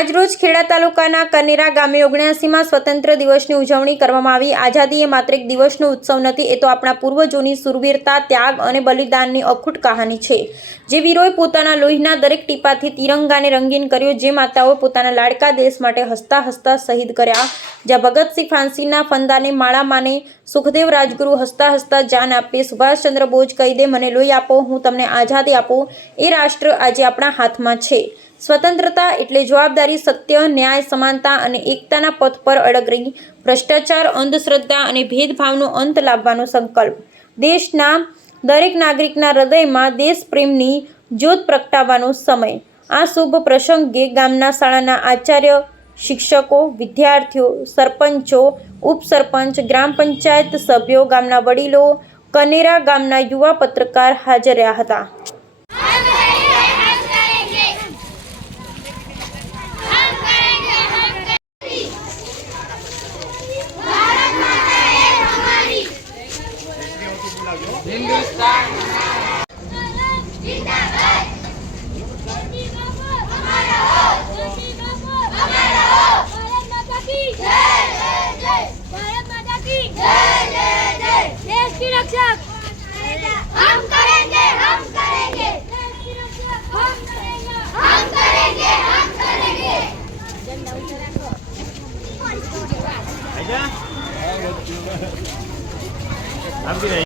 આજરોજ ખેડા તાલુકાના કનેરા ગામે ઓગણ્યાસીમાં સ્વતંત્ર દિવસની ઉજવણી કરવામાં આવી. આઝાદી એ માત્ર એક દિવસનો ઉત્સવ નથી, એ તો આપણા પૂર્વજોની સુરવીરતા, ત્યાગ અને બલિદાનની અખૂટ કહાની છે. જે વીરોએ પોતાના લોહીના દરેક ટીપાથી તિરંગાને રંગીન કર્યો, જે માતાઓ પોતાના લાડકા દેશ માટે હસતા હસતા શહીદ કર્યા. જ્યાં ભગતસિંહ ફાંસીના ફંદાને માળા માને સુખદેવ રાજગુરુ હસતા હસતા જાન આપે. સુભાષચંદ્ર બોઝ કહી દે, મને લોહી આપો, હું તમને આઝાદી આપો. એ રાષ્ટ્ર આજે આપણા હાથમાં છે. સ્વતંત્રતા એટલે જવાબદારી, સત્ય, ન્યાય, સમાનતા અને એકતાના પથ પર અડગ રહી. ભ્રષ્ટાચાર, અંધશ્રદ્ધા અને ભેદભાવનો અંત લાવવાનો સંકલ્પ. દેશના દરેક નાગરિકના હૃદયમાં દેશ પ્રેમની જ્યોત પ્રગટાવવાનો સમય. આ શુભ પ્રસંગે ગામના શાળાના આચાર્ય, શિક્ષકો, વિદ્યાર્થીઓ, સરપંચો, ઉપસરપંચ, ગ્રામ પંચાયત સભ્યો, ગામના વડીલો, કનેરા ગામના યુવા પત્રકાર હાજર રહ્યા હતા. લાવજો Hindustan Have a good day.